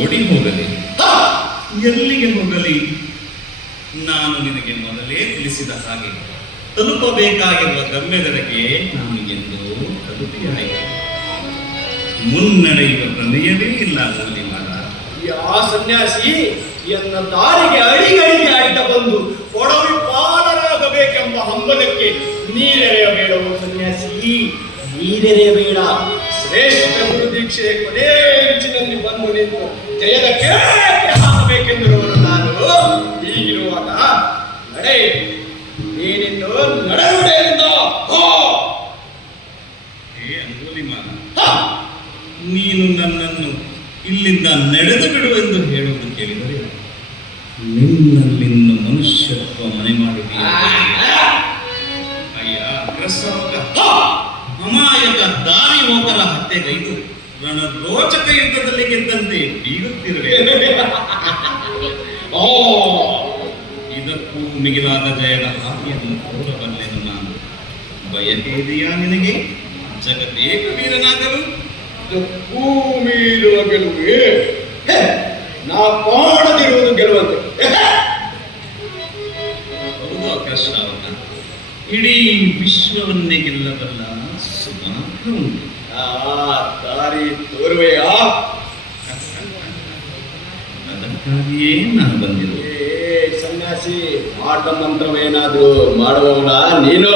ಓಡಿ ಹೋಗಲಿ, ಎಲ್ಲಿಗೆ ಹೋಗಲಿ? ನಾನು ನಿನಗೆ ಮೊದಲೇ ತಿಳಿಸಿದ ಹಾಗೆ ತಲುಪಬೇಕಾಗಿರುವ ಗಮ್ಯದೆಡೆಗೆ ನಾನು ಎಂದು ತಲುಪಿಯಾಯಿತು. ಮುನ್ನಡೆಯುವ ಪ್ರಮೇಯವೇ ಇಲ್ಲ ಮೂಲಿಮಾಲ. ಯಾ ಸನ್ಯಾಸಿ ಎನ್ನ ದಾರಿಗೆ ಅಡಿಗಡಿಗೆ ಅಡ್ಡ ಬಂದು ಒಡವಿ ಪಾಲರಾಗಬೇಕೆಂಬ ಹಂಬಲಕ್ಕೆ ನೀರೆರೆಯಬೇಡವು ಸನ್ಯಾಸಿ, ನೀರೆರೆಯಬೇಡ. ಶ್ರೇಷ್ಠ ಗುರು ದೀಕ್ಷೆ ಕೊನೆ ಅಂಚಿನಲ್ಲಿ ಬಂದು ನಿಂತು ಜಯದ ಕೇಕೆ ಹಾಕಬೇಕೆಂದಿರುವರು ನಾನು. ಹೀಗಿರುವಾಗ ನಡೆ, ನೀನಿನ್ನು ನಡೆಯುವುದೇನಿಂದ? ಹೇ ಅಂಗುಲಿಮಾಲ, ನೀನು ನನ್ನನ್ನು ಇಲ್ಲಿಂದ ನಡೆದು ಬಿಡುವೆಂದು ಹೇಳುವುದು ಕೇಳಿದರೆ ನಿನ್ನಲ್ಲಿನ್ನು ಮನುಷ್ಯತ್ವ ಮನೆ ಮಾಡಿದೆಯಾ? ಅಯ್ಯ ಅಗ್ರಸವಕ, ಅಮಾಯಕ ದಾರಿ ಹೋಗರ ಹತ್ಯೆಗೈದು ರಣರೋಚಕ ಯುದ್ಧದಲ್ಲಿ ಗೆದ್ದಂತೆ ಬೀಗುತ್ತಿರುವೆ. ಇದಕ್ಕೂ ಮಿಗಿಲಾದ ಜಯದ ಹಾದಿಯನ್ನು ತೋರಬಲ್ಲೆನು ನಾನು. ಬಯಕೆದೆಯಾ ನಿನಗೆ ಜಗದೇಕ ವೀರನಾಗಲು? ಭೂಮಿಯಿರುವ ಗೆಲುವೆ ನಾ ಕಾಣದಿರುವುದು ಗೆಲುವಂತೆ. ಹೌದು ಅಗ್ರಶ್ರಾವಕ, ಇಡೀ ವಿಶ್ವವನ್ನೇ ಗೆಲ್ಲಬಲ್ಲ ಸುಮಾರು ಉಂಟು. ದಾರಿ ತೋರುವೆಯಾ? ಅದಕ್ಕಾಗಿಯೇ ನಾನು ಬಂದಿರುವೆ. ಸನ್ಯಾಸಿ, ಮಾಟ ಮಂತ್ರವೇನಾದ್ರೂ ಮಾಡುವವನ ನೀನು?